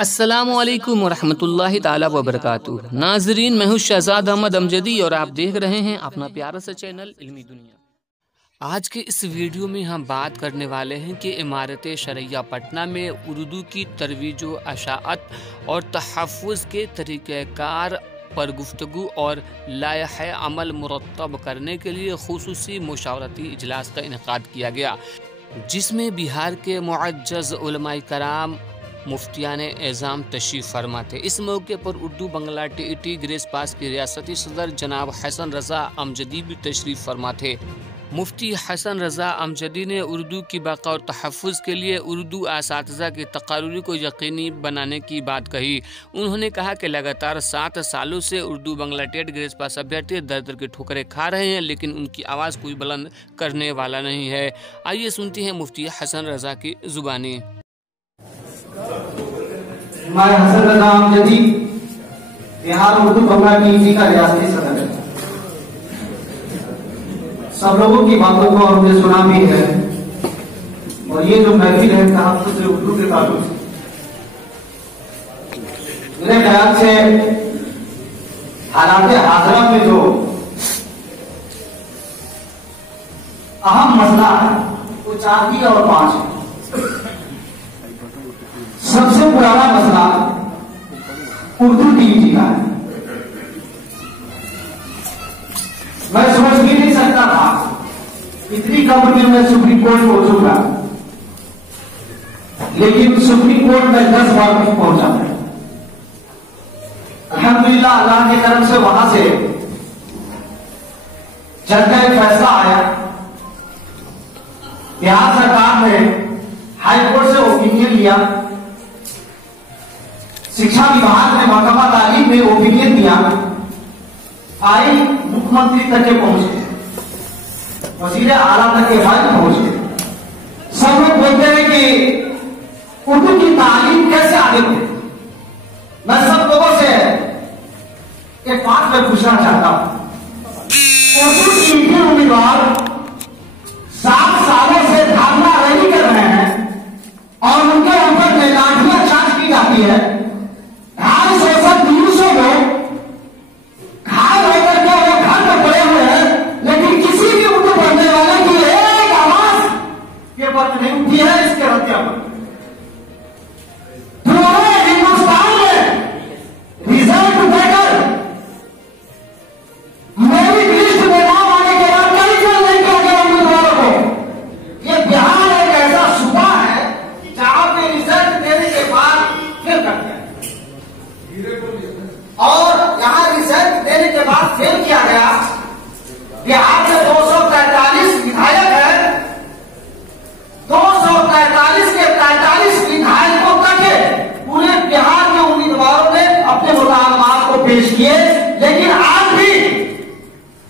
अस्सलामुअलैकुम वरहमतुल्लाहि ताला वबरकातुहू। नाजरीन, मैं हूँ शहजाद अहमद अमजदी और आप देख रहे हैं अपना प्यारा सा चैनल इल्मी दुनिया। आज के इस वीडियो में हम बात करने वाले हैं कि इमारत शरिया पटना में उर्दू की तरवीज व अशाअत और तहफ़्फ़ुज़ के तरीक़ेकार पर गुफ्तगू और लायह अमल मुरतब करने के लिए खुसूसी मुशावरती इजलास का इनेकाद किया गया, जिसमें बिहार के मुअज़्ज़ज़ उलमाए कराम मुफ्तियान एज़ाम तशरीफ़ फरमा थे। इस मौके पर उर्दू बंगला टीईटी ग्रेस पास के रियासती सदर जनाब हसन रज़ा अमजदी भी तशरीफ़ फरमा थे। मुफ्ती हसन रज़ा अमजदी ने उर्दू की बक़ा और तहफ़्फ़ुज़ के लिए उर्दू असातिज़ा की तक़ारुरी को यकीनी बनाने की बात कही। उन्होंने कहा कि लगातार 7 सालों से उर्दू बंगला टेट ग्रेस पास अभ्यर्थी दर दर के ठोकरें खा रहे हैं, लेकिन उनकी आवाज़ कोई बुलंद करने वाला नहीं है। आइए सुनते हैं मुफ्ती हसन रज़ा की ज़ुबानी। मैं हसन रज़ा अमजदी बिहार उर्दू बंगला टीईटी का रियासती सदर है। सब लोगों की बातों को हमने सुना भी है और ये जो महफिल है तहफ़्फ़ुज़ उर्दू के ताल्लुक से मेरे ख्याल से हालात हाज़िरा में जो अहम मसला है वो 4 और 5 है। सबसे पुराना मसला उर्दू टीईटी का है। मैं सोच भी नहीं सकता था इतनी कम उम्र में सुप्रीम कोर्ट पहुंच चुका, लेकिन सुप्रीम कोर्ट में 10 बार नहीं पहुंचा। अल्हम्दुलिल्लाह, अल्लाह की तरफ से वहां से जज का एक फैसला आया। बिहार सरकार ने हाई कोर्ट से ओपिनियन लिया, शिक्षा विभाग ने महकमा तालीम में ओपिनियन दिया, आई मुख्यमंत्री तक के पहुंचे, वज़ीर आला तक के बाद पहुंचे। सब लोग बोलते हैं कि उर्दू की तालीम कैसे आगे बढ़े। मैं सब लोगों से एक बात मैं पूछना चाहता हूं। उर्दू की उम्मीदवार 7 सालों से धरना रैली कर रहे हैं और उनके ऊपर लाठियां चार्ज की जाती है। 250 लोग घायल होकर के वो घर में पड़े हुए हैं, लेकिन किसी भी उर्दू पढ़ने वाले की एक आवाज ये बात नहीं उठी है इसके हत्या पर। पूरे हिंदुस्तान में रिजल्ट देकर मेरिट लिस्ट में नाम आने के बाद कई जन नहीं किया गया उम्मीदवारों को। ये बिहार एक ऐसा सूबा है जहां पे रिजल्ट देने के बाद फेल कर दिया और यहां रिजल्ट देने के बाद फेल किया गया। बिहार में 243 विधायक है, 243 के 43 विधायकों तक पूरे बिहार के उम्मीदवारों ने अपने मुतालबात को पेश किए, लेकिन आज भी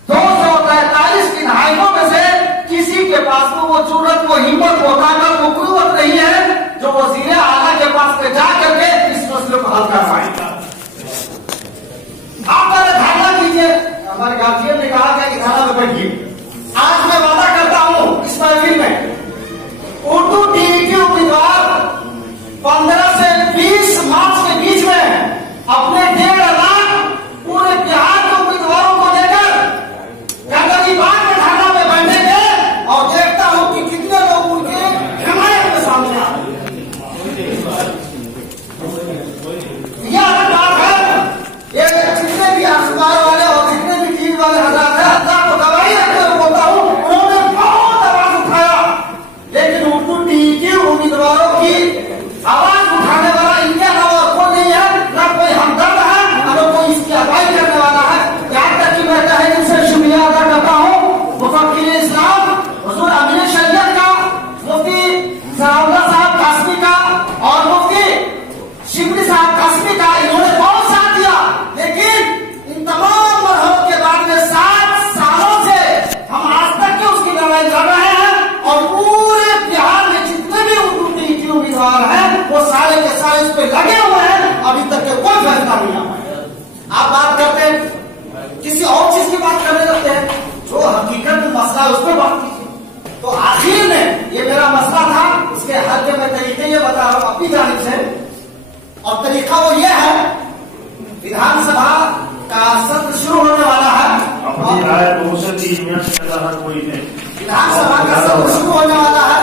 243 विधायकों में से किसी के पास तो वो जरूरत, वो हिम्मत, वो ताकत, वो कुव्वत नहीं है जो वज़ीर आला के पास में जाकर के इस मसले को हल कर पाएगा। आप धरना कीजिए, और तरीका वो ये है, विधानसभा का सत्र शुरू होने वाला है, अपनी राय कोई है, विधानसभा का सत्र शुरू होने वाला है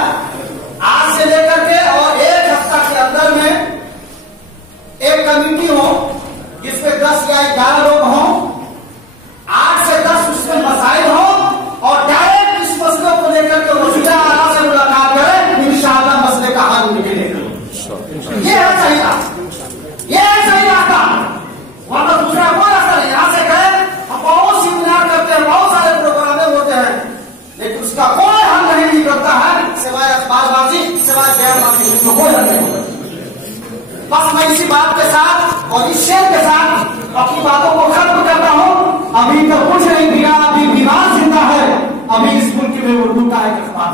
आज से लेकर के, और एक हफ्ता के अंदर में एक कमेटी हो जिसमें 10 या 11 लोग हों, 8 से 10 उसमें मसाइल हो, और डायरेक्ट इस मसले को लेकर के वज़ीर आला से मुलाकात करें, इंशाअल्लाह मसले का हल निकलेगा। ये है सही रास्ता, ये है सही रास्ता, वरना दूसरा कोई रास्ता नहीं। यहां से गए, हम बहुत सेमिनार करते हैं, बहुत सारे प्रोग्राम होते हैं, लेकिन उसका कोई हल नहीं निकलता है, सिवाय अखबारबाजी, सिवाय बयानबाजी, तो कोई हल नहीं होता। बस मैं इसी बात के साथ और इस शेर के साथ अपनी बातों को खत्म करता हूं। अभी तो कुछ नहीं दिया, अभी बीमार जिंदा है, अभी इस मुल्क में उर्दू का एक अखबार